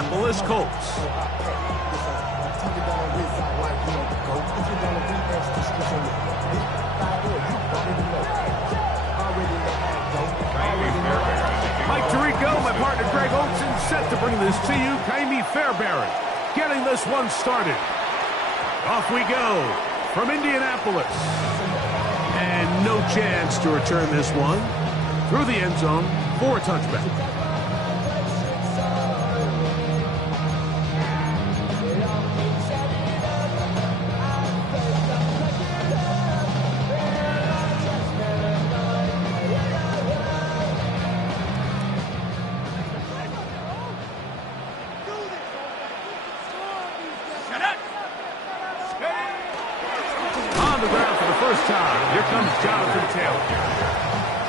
Indianapolis Colts. Mike Tirico, my partner Greg Olson, set to bring this to you. Kaimi Fairbairn getting this one started. Off we go from Indianapolis. And no chance to return this one through the end zone for a touchback. On the ground for the first time, here comes Jonathan Taylor.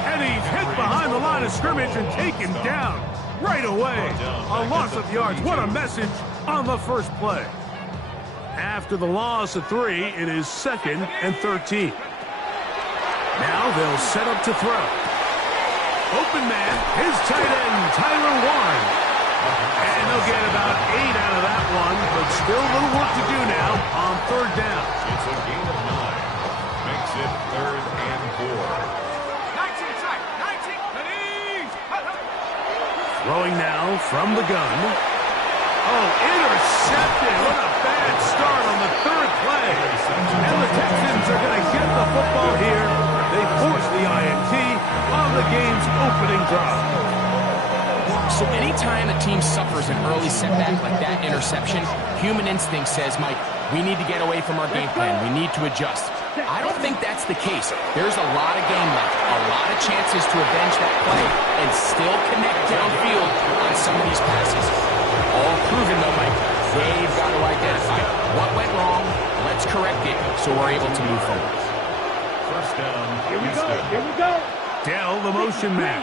And he's hit behind the line of scrimmage and taken down right away. A loss of yards. What a message on the first play. After the loss of 3, it is 2nd and 13. Now they'll set up to throw. Open man, his tight end, Tyler Warren. And they'll get about 8 out of that one, but still a little work to do now on 3rd down. It's a gain of 9. Makes it 3rd and 4. 19, side, 19, please. Throwing now from the gun. Oh, intercepted. What a bad start on the 3rd play. And the Texans are going to get the football here. They force the INT on the game's opening drive. So anytime a team suffers an early setback like that interception, human instinct says, Mike, we need to get away from our game plan. We need to adjust. I don't think that's the case. There's a lot of game left, a lot of chances to avenge that play and still connect downfield on some of these passes. All proven, though, Mike. They've got to identify what went wrong. Let's correct it so we're able to move forward. First down. Here we go. Here we go. Dell, the motion man.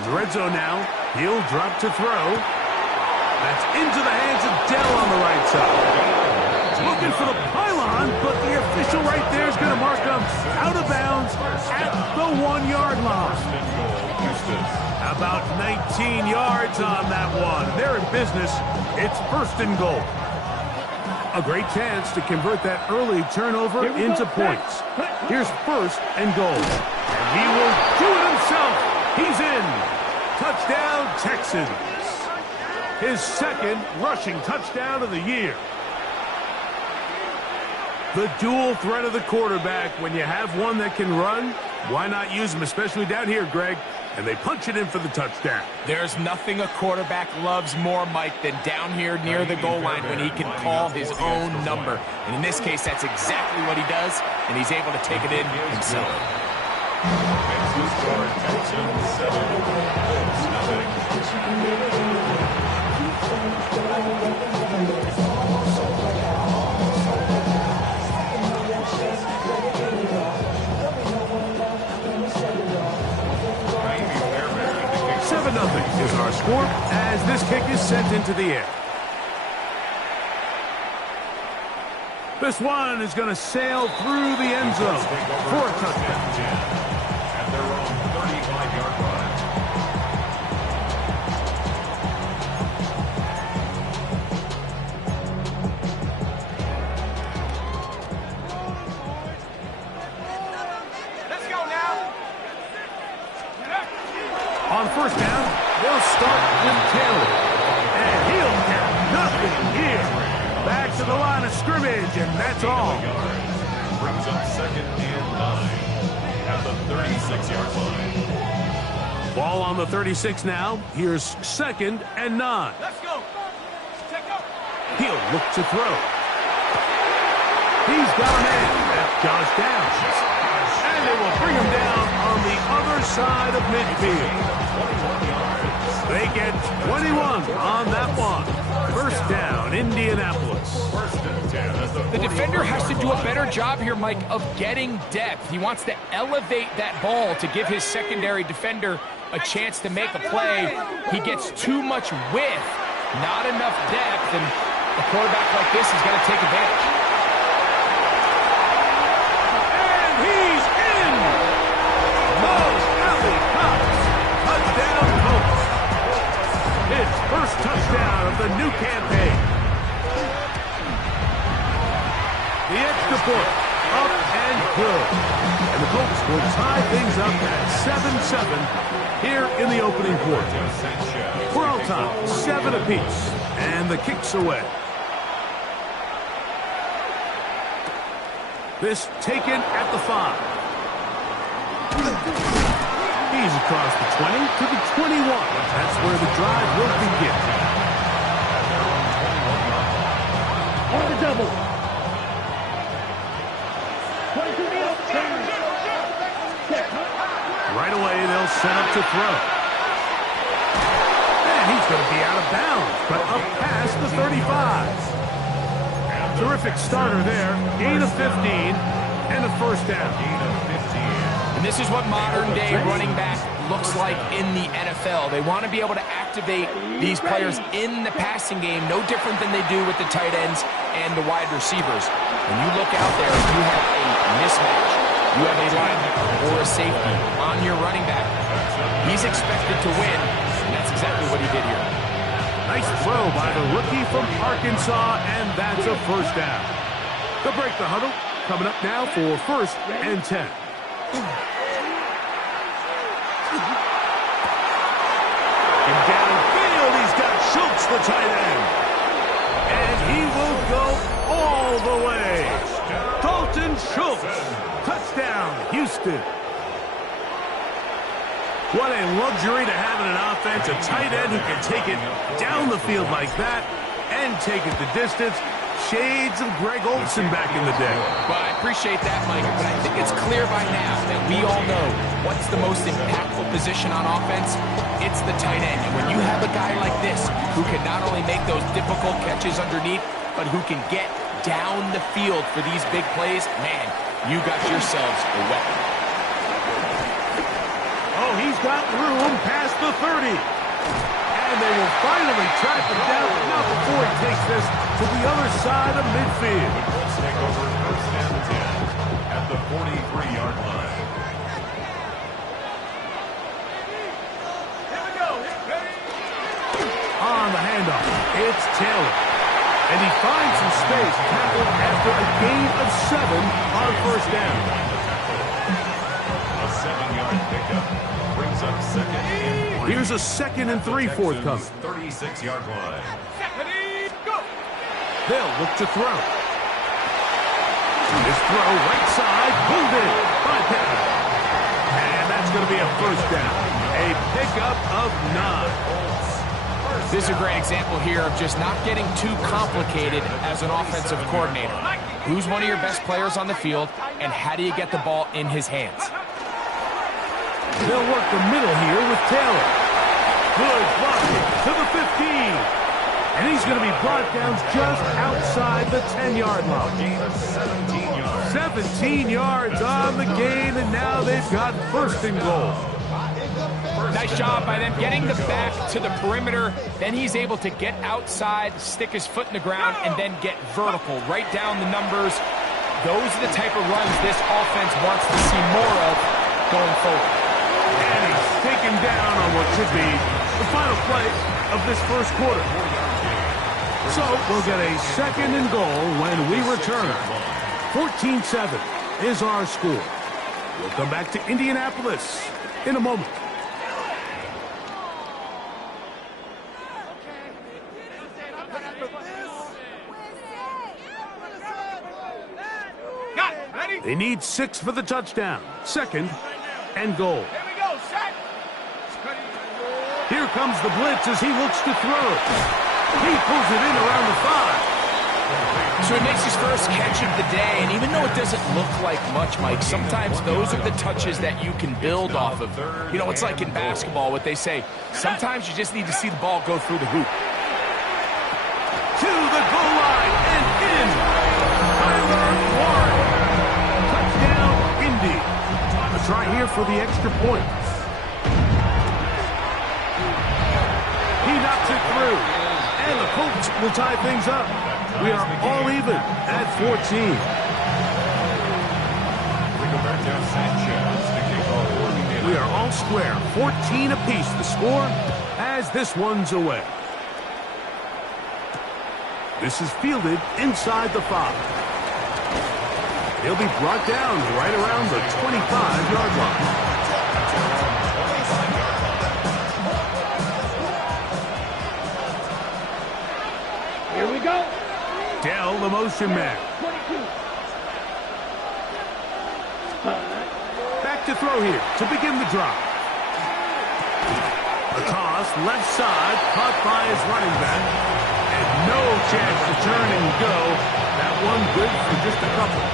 The red zone now. He'll drop to throw. That's into the hands of Dell on the right side. Looking for the pylon, but the official right there is going to mark him out of bounds at the 1-yard line. About 19 yards on that one. They're in business. It's 1st and goal. A great chance to convert that early turnover into points. Here's 1st and goal. And he will do it himself. He's in. Touchdown, Texans. His 2nd rushing touchdown of the year. The dual threat of the quarterback. When you have one that can run, why not use him, especially down here, Greg? And they punch it in for the touchdown. There's nothing a quarterback loves more, Mike, than down here near the goal line when he can call his own number. And in this case, that's exactly what he does, and he's able to take it in himself. Makes the score Texans 7, Colts nothing. Nothing is our score as this kick is sent into the air. This one is going to sail through the end zone for a touchdown. At their own 35-yard line. Let's go now. On 1st down, they'll start with Taylor. And he'll get nothing here. Back to the line of scrimmage, and that's all. Brings up 2nd and 9 at the 36-yard line. Ball on the 36 now. Here's 2nd and 9. Let's go. Take up. He'll look to throw. He's got a man. That's Josh Downs. And they will bring him down on the other side of midfield. They get 21 on that one. 1st down, Indianapolis. 1st and 10. The defender has to do a better job here, Mike, of getting depth. He wants to elevate that ball to give his secondary defender a chance to make a play. He gets too much width, not enough depth, and a quarterback like this is going to take advantage. And he's in! Touchdown, foot. Up and good. And the Colts will tie things up at 7-7 here in the opening quarter. We're all tied, 7 apiece. And the kick's away. This taken at the 5. He's across the 20 to the 21. That's where the drive will begin. On the double. Right away, they'll set up to throw. And he's going to be out of bounds, but up past the 35. Terrific starter there. Gain of 15 and a first down. And this is what modern-day running back looks like in the NFL. They want to be able to activate these players in the passing game, no different than they do with the tight ends and the wide receivers. When you look out there, you have a mismatch. You have a linebacker or a safety on your running back. He's expected to win, and that's exactly what he did here. Nice throw by the rookie from Arkansas, and that's a first down. They'll break the huddle. Coming up now for 1st and 10. And downfield, he's got Schultz, the tight end. And he will go all the way. Dalton Schultz. Touchdown, Houston. What a luxury to have in an offense, a tight end who can take it down the field like that and take it the distance. Shades of Greg Olsen back in the day. Well, I appreciate that, Mike, but I think it's clear by now that we all know what's the most impactful position on offense. It's the tight end. And when you have a guy like this who can not only make those difficult catches underneath, but who can get down the field for these big plays, man, you got yourselves a weapon. Oh, he's got room past the 30. And they will finally track him down, but not before he takes this to the other side of midfield. The Colts take over 1st and 10 at the 43-yard line. Here we go. On the handoff, it's Taylor. And he finds some space tackled after a gain of 7 on 1st down. A 7-yard pickup brings up 2nd and 3. Here's a 2nd and 3 forthcoming. 36-yard line. Go. They'll look to throw. This throw right side, pulled in by Pepper. And that's going to be a first down. A pickup of 9. This is a great example here of just not getting too complicated as an offensive coordinator. Who's one of your best players on the field, and how do you get the ball in his hands? They'll work the middle here with Taylor. Good blocking to the 15. And he's going to be brought down just outside the 10-yard line. Gain of 17 yards. 17 yards on the gain, and now they've got 1st and goal. Nice job by them getting the back to the perimeter. Then he's able to get outside, stick his foot in the ground, and then get vertical. Right down the numbers. Those are the type of runs this offense wants to see more of going forward. And he's taken down on what should be the final play of this 1st quarter. So we'll get a 2nd and goal when we return. 14-7 is our score. We'll come back to Indianapolis in a moment. Got it. Ready? They need 6 for the touchdown. 2nd and goal. Here we go. Set. Here comes the blitz as he looks to throw. He pulls it in around the 5. So he makes his first catch of the day, and even though it doesn't look like much, Mike, sometimes those are the touches that you can build off of. You know, it's like in basketball, what they say, sometimes you just need to see the ball go through the hoop. To the goal line and in. Tyler Warren. Touchdown, Indy. A try here for the extra point. He knocks it through. And the Colts will tie things up. We are all even at 14. We are all square. 14 apiece the score as this one's away. This is fielded inside the 5. He'll be brought down right around the 25-yard line. Here we go. Dell, the motion man. 22. Back to throw here to begin the drive. A toss, left side, caught by his running back. And no chance to turn and go. That one good for just a couple.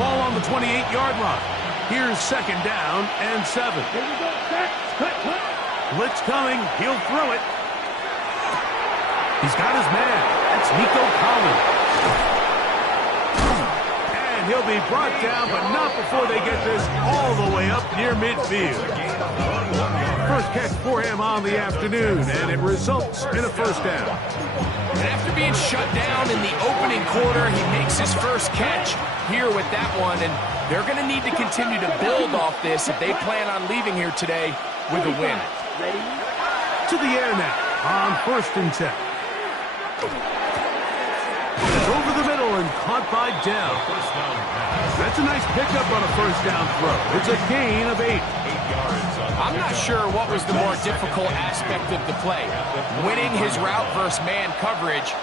Ball on the 28-yard line. Here's second down and 7. Here we go. Set. Cut, cut. Blitz coming. He'll throw it. He's got his man. That's Nico Collins. And he'll be brought down, but not before they get this all the way up near midfield. First catch for him on the afternoon, and it results in a first down. And after being shut down in the opening quarter, he makes his first catch here with that one, and they're going to need to continue to build off this if they plan on leaving here today with a win. Ready? To the air now on 1st and 10. It's over the middle and caught by Dell. That's a nice pickup on a first down throw. It's a gain of 8. I'm not sure what was the more difficult aspect of the play, winning his route versus man coverage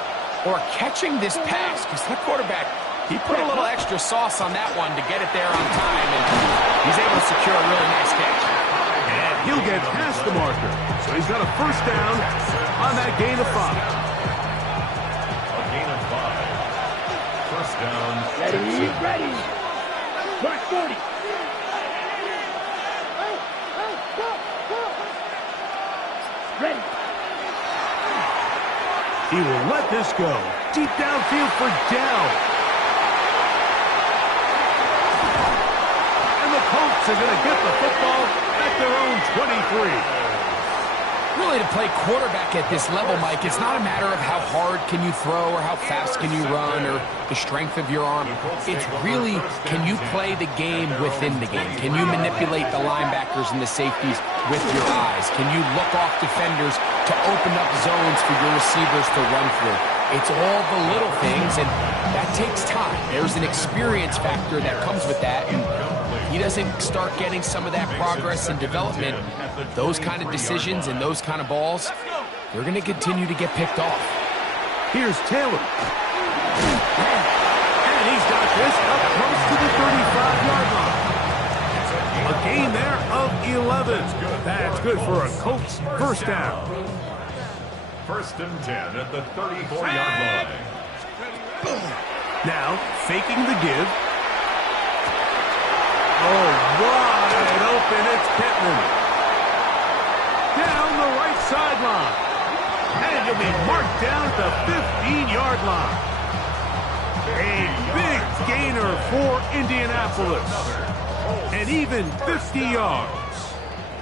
or catching this pass, because that quarterback, he put a little extra sauce on that one to get it there on time, and he's able to secure a really nice catch. And he'll get past the marker. So he's got a first down on that gain of 5. A gain of 5. First down. Ready? Ready. Mark 40. Ready. He will let this go. Deep downfield for Dell. And the Colts are going to get the football at their own 23. Really, to play quarterback at this level, Mike, it's not a matter of how hard can you throw or how fast can you run or the strength of your arm. It's really, can you play the game within the game? Can you manipulate the linebackers and the safeties with your eyes? Can you look off defenders to open up zones for your receivers to run through? It's all the little things, and that takes time. There's an experience factor that comes with that, and he doesn't start getting some of that progress and development, those kind of decisions and those kind of balls, they're going to continue to get picked off. Here's Taylor. And he's got this up close to the 35-yard line. A gain there of 11. That's good for a Colts first down. First and 10 at the 34-yard line. Now, faking the give. Oh, wide open, it's Pittman. Down the right sideline. And he'll be marked down at the 15-yard line. A big gainer for Indianapolis. And even 50 yards.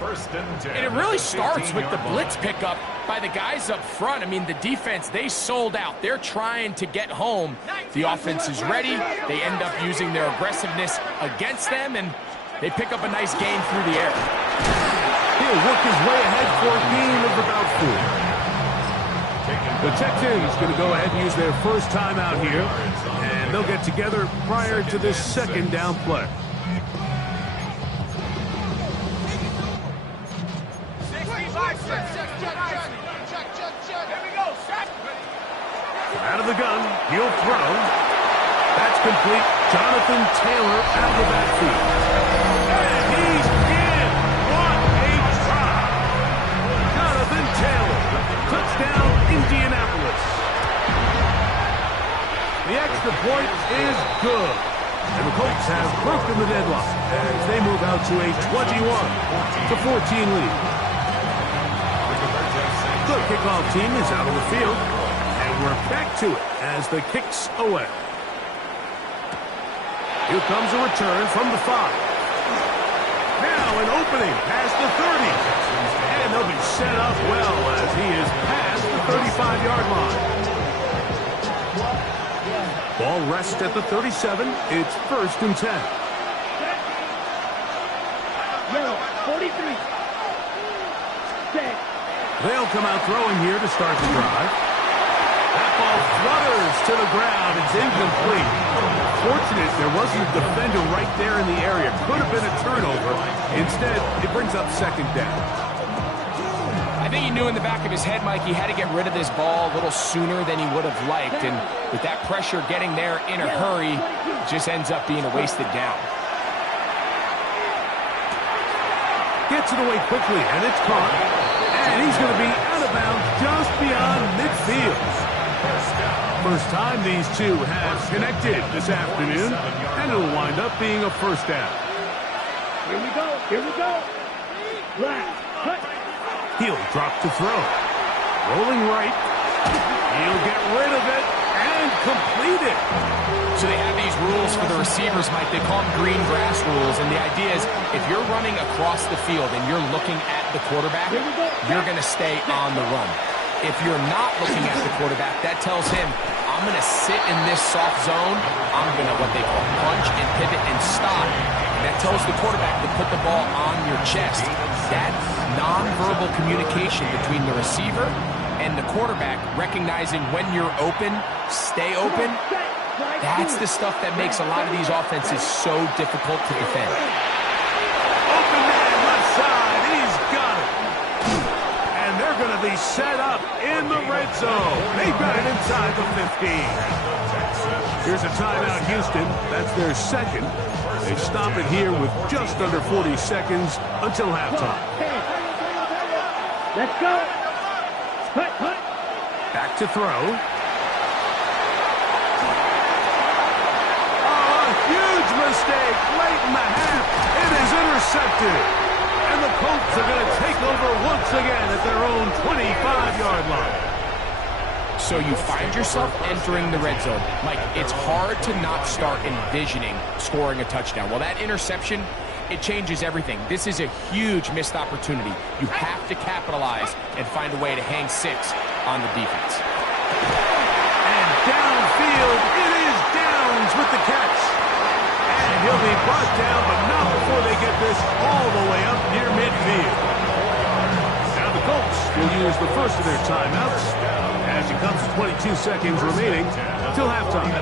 First and 10. And it really starts with the blitz pickup by the guys up front. I mean, the defense, they sold out. They're trying to get home. The offense is ready. They end up using their aggressiveness against them, and they pick up a nice gain through the air. He'll work his way ahead for a gain of about 4. The Texans going to go ahead and use their first time out here, and they'll get together prior to this second down play. Out of the gun, he'll throw. That's complete. Jonathan Taylor out of the backfield. And he's in. What a try. Jonathan Taylor. Touchdown, Indianapolis. The extra point is good. And the Colts have broken the deadlock as they move out to a 21-14 lead. The kickoff team is out on the field. We're back to it as the kick's away. Here comes a return from the 5. Now an opening past the 30. And they'll be set up well as he is past the 35-yard line. Ball rests at the 37. It's 1st and 10. Yellow, 43. Set. They'll come out throwing here to start the drive. That football flutters to the ground. It's incomplete. Fortunate there wasn't a defender right there in the area. Could have been a turnover. Instead, it brings up second down. I think he knew in the back of his head, Mike, he had to get rid of this ball a little sooner than he would have liked. And with that pressure getting there in a hurry, it just ends up being a wasted down. Gets it away quickly, and it's caught. And he's going to be out of bounds just beyond midfield. First time these two have connected this afternoon, and it'll wind up being a first down. Here we go. Here we go. Last cut. He'll drop to throw. Rolling right. He'll get rid of it and complete it. So they have these rules for the receivers, Mike. They call them green grass rules. And the idea is if you're running across the field and you're looking at the quarterback, you're going to stay on the run. If you're not looking at the quarterback, that tells him, I'm going to sit in this soft zone. I'm going to what they call punch and pivot and stop. And that tells the quarterback to put the ball on your chest. That nonverbal communication between the receiver and the quarterback, recognizing when you're open, stay open, that's the stuff that makes a lot of these offenses so difficult to defend. Open man left side. He's got it. And they're going to be set up in the red zone. They've got it inside the 15. Here's a timeout, Houston. That's their second. They stop it here with just under 40 seconds until halftime. Let's go. Cut, cut. Back to throw. Huge mistake late in the half. It is intercepted. And the Colts are going to take over once again at their own 25-yard line. So you find yourself entering the red zone. Mike, it's hard to not start envisioning scoring a touchdown. Well, that interception, it changes everything. This is a huge missed opportunity. You have to capitalize and find a way to hang six on the defense. And downfield, it is Downs with the catch. And he'll be brought down, but not before they get this all the way up near midfield. Now the Colts will use the first of their timeouts as it comes to 22 seconds remaining till halftime.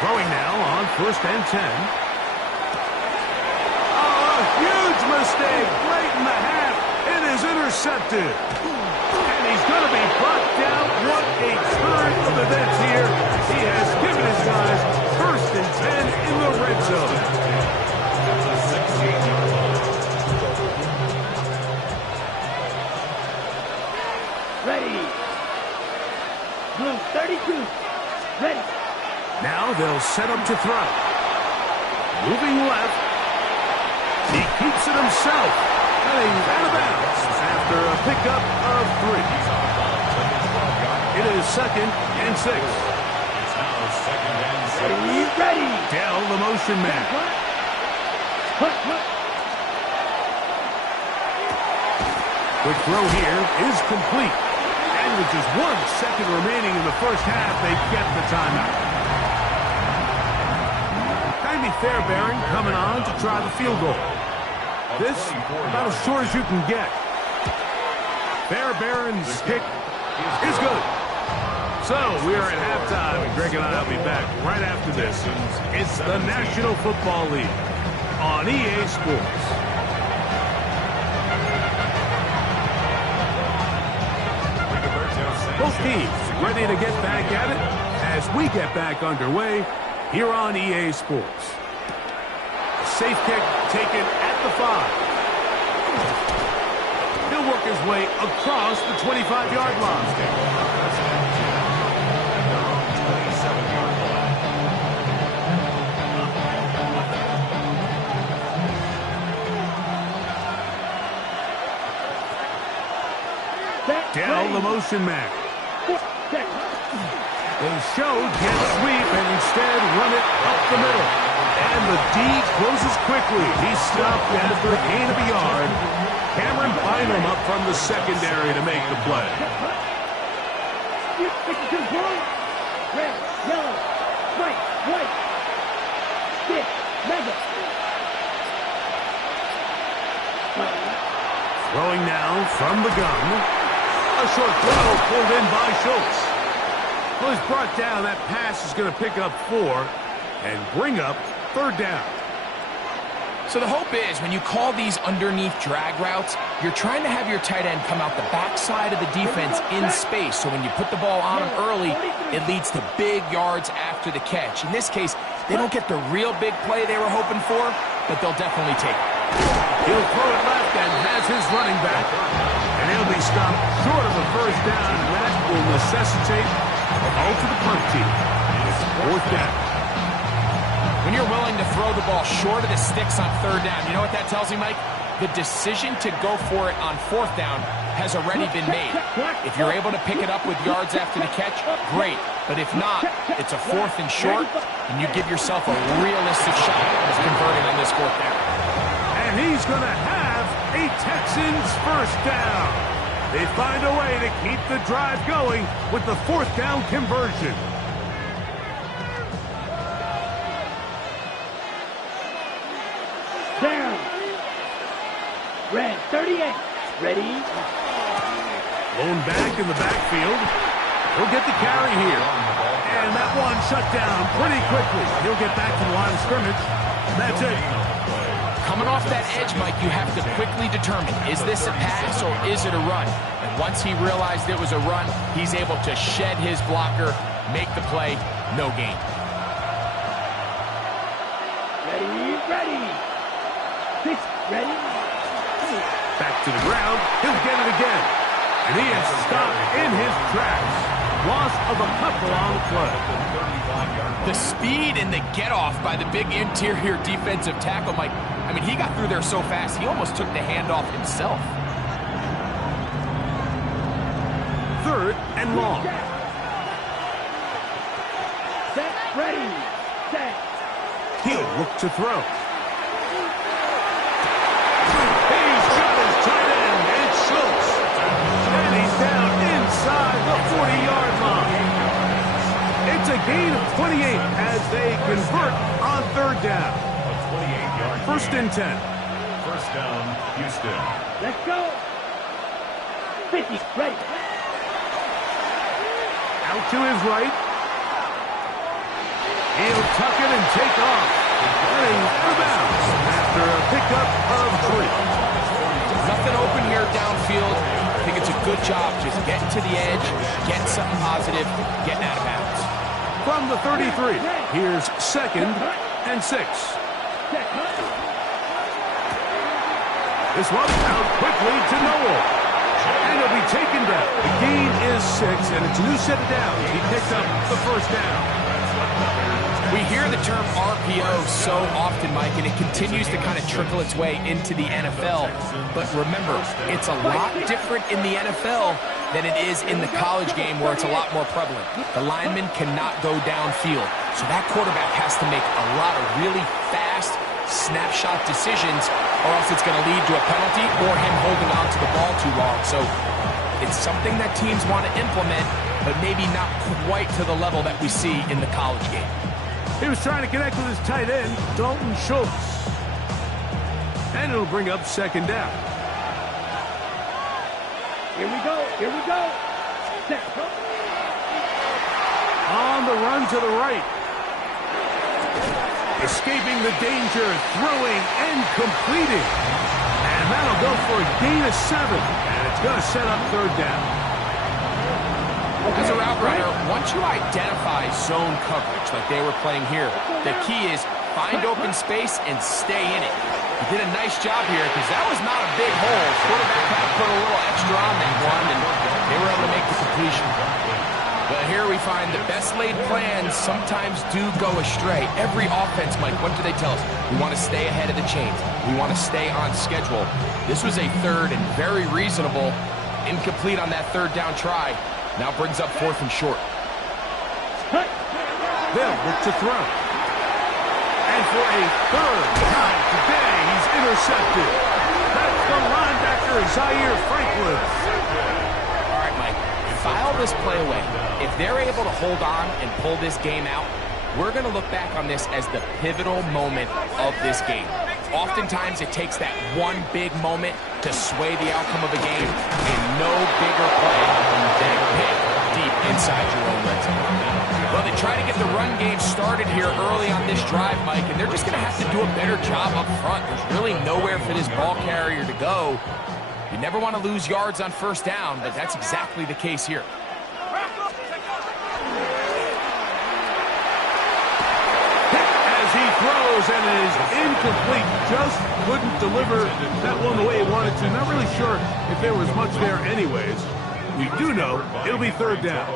Throwing now on 1st and 10. Oh, a huge mistake late in the half. It is intercepted. And he's going to be brought down. What a turn of events here. He has given his guys 1st and 10 in the red zone. Ready. Blue 32. Ready. Now they'll set up to throw. Moving left. He keeps it himself. And he's out of bounds after a pickup of 3. It is 2nd and 6. Ready. Ready. Dell, the motion man. Cut, cut. Quick throw here is complete. And with just 1 second remaining in the first half, they get the timeout. Jaime Fairbairn coming on to try the field goal. This about as short as you can get. Fairbairn's kick is good. So we are at halftime, and Greg and I will be back right after this. It's the National Football League on EA Sports. Both teams ready to get back at it as we get back underway here on EA Sports. A safe kick taken at the 5. He'll work his way across the 25-yard line. Dell, the motion man. They showed jet sweep and instead run it up the middle. And the D closes quickly. He's stopped after a gain of a yard. Cameron Bynum up from the secondary to make the play. Red, yellow, white, stick, mega. now from the gun. A short throw pulled in by Schultz. Well, he's brought down. That pass is going to pick up 4 and bring up 3rd down. So the hope is when you call these underneath drag routes, you're trying to have your tight end come out the backside of the defense in space. So when you put the ball on him early, it leads to big yards after the catch. In this case, they don't get the real big play they were hoping for, but they'll definitely take it. He'll throw it left and has his running back. And he'll be stopped short of a 1st down, and that will necessitate a ball to the punt team. It's 4th down. When you're willing to throw the ball short of the sticks on 3rd down, you know what that tells me, Mike? The decision to go for it on 4th down has already been made. If you're able to pick it up with yards after the catch, great. But if not, it's a 4th and short, and you give yourself a realistic shot of converting on this 4th down. And he's going to have a Texans 1st down. They find a way to keep the drive going with the 4th down conversion. Down. Red 38. Ready. Lone back in the backfield. He'll get the carry here. And that one shut down pretty quickly. He'll get back to the line of scrimmage. That's it. Coming off that edge, Mike, you have to quickly determine, is this a pass or is it a run? And once he realized it was a run, he's able to shed his blocker, make the play, no gain. Ready. 6, ready. Back to the ground. He'll get it again. And he is stopped in his tracks. Loss of a couple on the play. The speed and the get-off by the big interior defensive tackle, Mike. I mean, he got through there so fast, he almost took the handoff himself. 3rd and long. Set, ready. Set. He'll look to throw. He's got his tight end. It's Schultz. And he's down inside the 40-yard line. It's a gain of 28 as they convert on 3rd down. 1st and 10. 1st down, Houston. Let's go. 50, ready. Out to his right. He'll tuck it and take off. Running the bounds after a pickup of 3. Nothing open here downfield. I think it's a good job just getting to the edge, getting something positive, getting out of bounds. From the 33, here's 2nd and 6. This one out quickly to Noel. And he'll be taken down. The gain is 6, and it's a new set of downs. He picked up the 1st down. We hear the term RPO so often, Mike, and it continues to kind of trickle its way into the NFL. But remember, it's a lot different in the NFL than it is in the college game where it's a lot more prevalent. The lineman cannot go downfield, so that quarterback has to make a lot of really fast snapshot decisions, or else it's going to lead to a penalty or him holding on to the ball too long. So it's something that teams want to implement, but maybe not quite to the level that we see in the college game. He was trying to connect with his tight end, Dalton Schultz. And it'll bring up 2nd down. Here we go. Set. On the run to the right. Escaping the danger, throwing and completing. And that'll go for a gain of 7. And it's going to set up 3rd down. As a route runner, once you identify zone coverage like they were playing here, the key is find open space and stay in it. He did a nice job here because that was not a big hole. Quarterback had to put a little extra on that one, and they were able to make the completion. But here we find the best laid plans sometimes do go astray. Every offense, Mike, what do they tell us? We want to stay ahead of the chains. We want to stay on schedule. This was a 3rd and very reasonable, incomplete on that 3rd down try. Now brings up 4th and short. They'll look to throw. And for a 3rd time today, he's intercepted. That's the linebacker, Zaire Franklin. All right, Mike, file this play away. If they're able to hold on and pull this game out, we're going to look back on this as the pivotal moment of this game. Oftentimes, it takes that one big moment to sway the outcome of a game, and no bigger play than that pick deep inside your own red zone. Well, they try to get the run game started here early on this drive, Mike, and they're just going to have to do a better job up front. There's really nowhere for this ball carrier to go. You never want to lose yards on first down, but that's exactly the case here. As he throws, and it is incomplete. Just couldn't deliver that one the way he wanted to. Not really sure if there was much there anyways. We do know it'll be third down.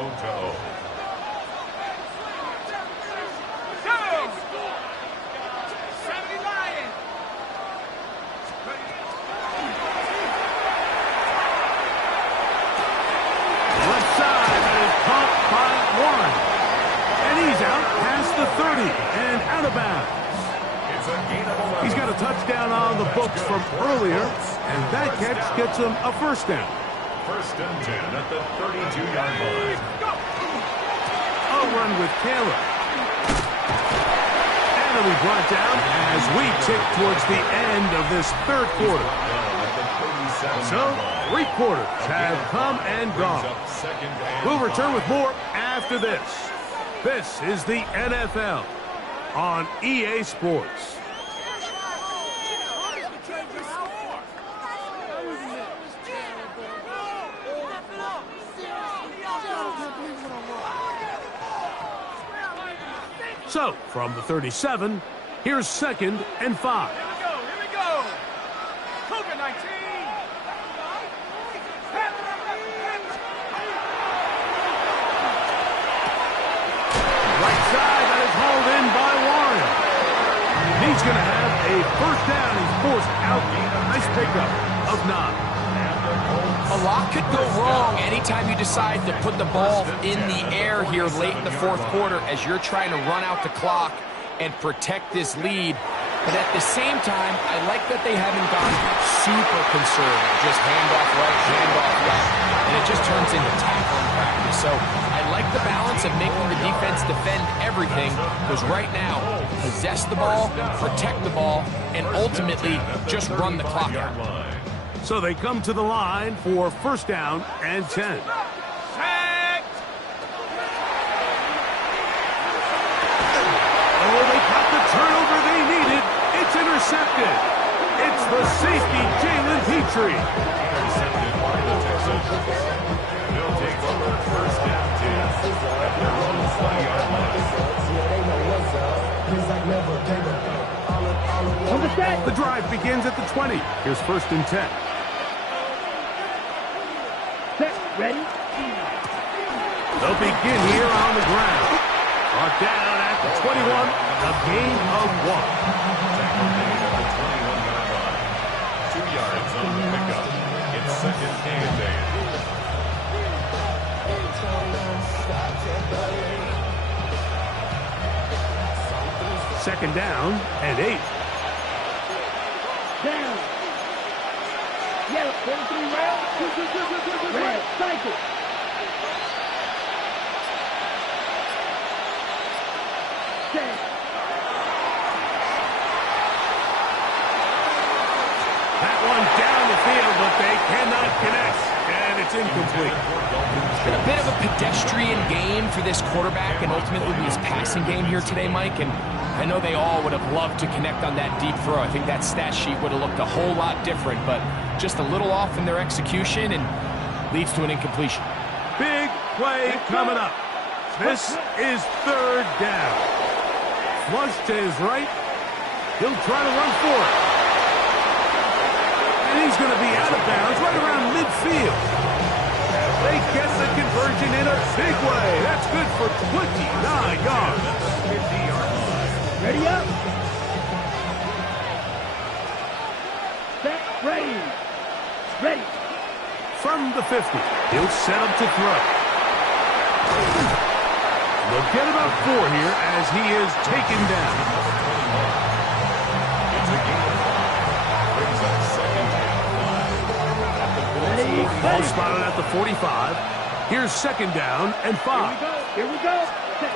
Left side, and is caught by Warren. And he's out past the 30 and out of bounds. He's got a touchdown on the books from earlier, and that catch gets him a first down. First and 10 at the 32-yard line. A run with Taylor. And it'll be brought down as we tick towards the end of this third quarter. So, 3 quarters have come and gone. We'll return with more after this. This is the NFL on EA Sports. So, from the 37, here's 2nd and 5. Here we go. COVID-19. Right side, that is hauled in by Warren. He's going to have a first down. He's forced out. Nice pickup of 9. A lot could go wrong anytime you decide to put the ball in the air here late in the fourth quarter as you're trying to run out the clock and protect this lead. But at the same time, I like that they haven't gone super conservative. Just handoff right, handoff left. And it just turns into tackling practice. So I like the balance of making the defense defend everything, because right now, possess the ball, protect the ball, and ultimately just run the clock out. So they come to the line for first down and 10. Sacked. Oh, they got the turnover they needed. It's intercepted. It's the safety, Jalen Petrie. Intercepted by the Texans. They'll take over first and 10 at their own 20-yard line. The drive begins at the 20. Here's first and 10. Set. Ready? They'll begin here on the ground. Brought down at the 21. A gain of 1. Tackle made at the 21-yard line. 2 yards on the pickup. It's 2nd and 8. Second down and 8. Down. Yellow. 43 round. Red. Cycle. Set. That one down the field, but they cannot connect. And it's incomplete. It's been a bit of a pedestrian game for this quarterback and ultimately his passing game here today, Mike. And I know they all would have loved to connect on that deep throw. I think that stat sheet would have looked a whole lot different, but just a little off in their execution and leads to an incompletion. Big play coming up. This is third down. Flush to his right. He'll try to run for it. And he's going to be out of bounds right around midfield. They get the conversion in a big way. That's good for 29 yards. 50-yard line. Ready up. Set. Ready. Ready. From the 50, he'll set up to throw. They'll get about 4 here as he is taken down. It's a gain of 5. Brings up 2nd and 5. Ball spotted at the 45. Here's 2nd down and 5. Here we go. Set.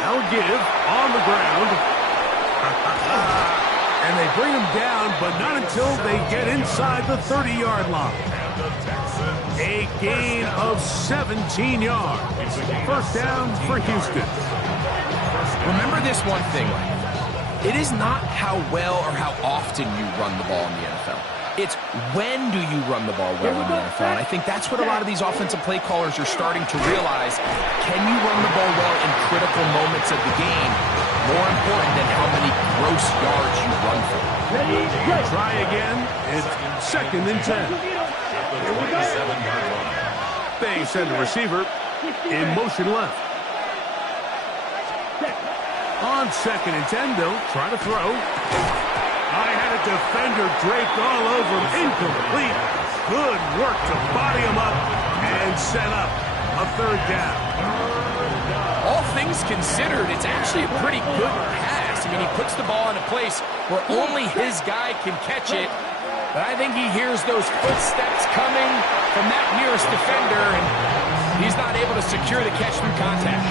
Now give on the ground. And they bring him down, but not until they get inside the 30-yard line. A gain of 17 yards. First down for Houston. Remember this one thing. It is not how well or how often you run the ball in the NFL. It's when do you run the ball well in the NFL. And I think that's what a lot of these offensive play callers are starting to realize. Can you run the ball well in critical moments of the game? More important than how many gross yards you run for. Try again. It's 2nd and 10. They send the receiver in motion left. On 2nd and 10, they'll try to throw. I had a defender draped all over him. Incomplete. Good work to body him up and set up a 3rd down. All things considered, it's actually a pretty good pass. I mean, he puts the ball in a place where only his guy can catch it. But I think he hears those footsteps coming from that nearest defender, and he's not able to secure the catch through contact.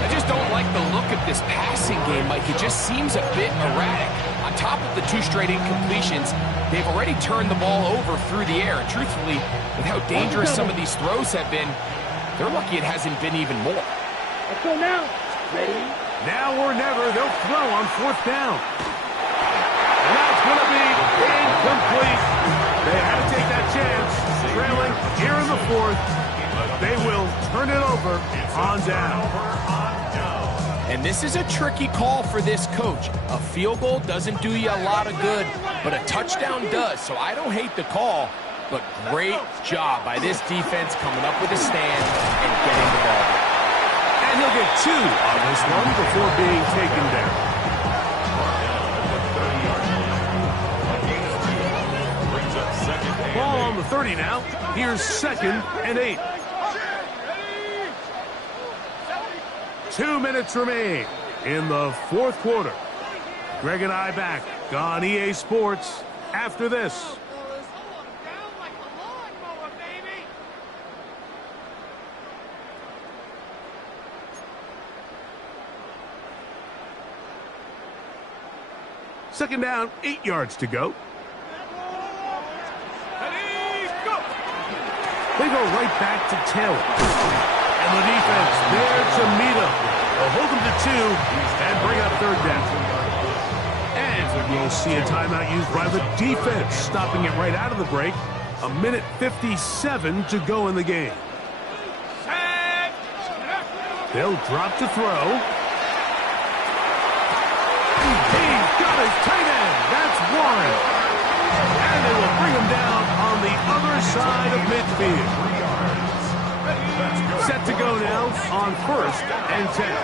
I just don't like the look of this passing game, Mike. It just seems a bit erratic. On top of the 2 straight incompletions, they've already turned the ball over through the air. And truthfully, with how dangerous some of these throws have been, they're lucky it hasn't been even more. Let's go now. Ready? Now or never, they'll throw on 4th down. And that's going to be incomplete. They had to take that chance. Trailing here in the 4th. They will turn it over on down. And this is a tricky call for this coach. A field goal doesn't do you a lot of good, but a touchdown does. So I don't hate the call, but great job by this defense coming up with a stand and getting the ball. And he'll get 2 on this one before being taken down. Ball on the 30 now. Here's 2nd and 8. 2 minutes remain in the 4th quarter. Greg and I back on EA Sports after this. Second down, 8 yards to go. They go right back to Taylor. And the defense there to meet him. They'll hold him to 2 and bring up 3rd down. And we'll see a timeout used by the defense, stopping it right out of the break. 1:57 to go in the game. They'll drop to throw. He's got his tight end. That's one. And they will bring him down on the other side of midfield. Set to go now on 1st and 10.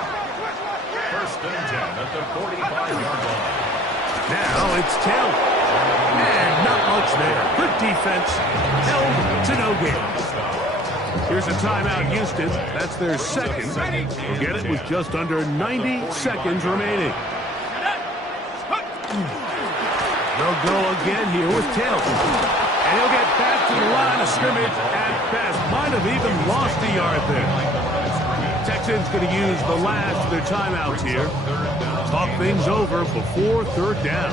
1st and 10 at the 45-yard line. Now it's Taylor. And not much there. Good defense. Held to no gain. Here's a timeout, Houston. That's their 2nd. They'll get it with just under 90 seconds remaining. They'll go again here with Taylor. And he'll get back to the line of scrimmage at best. Might have even lost a yard there. Texans going to use the last of their timeouts here. Talk things over before 3rd down.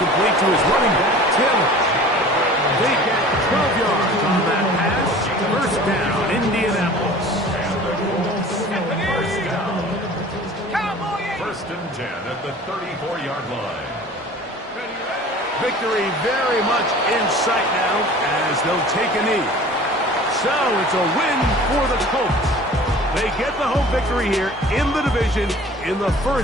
Complete to his running back, Taylor. They get 12 yards on that pass. 1st down, Indianapolis. 1st and 10 at the 34-yard line. Victory very much in sight now as they'll take a knee. So it's a win for the Colts. They get the home victory here in the division in the 1st.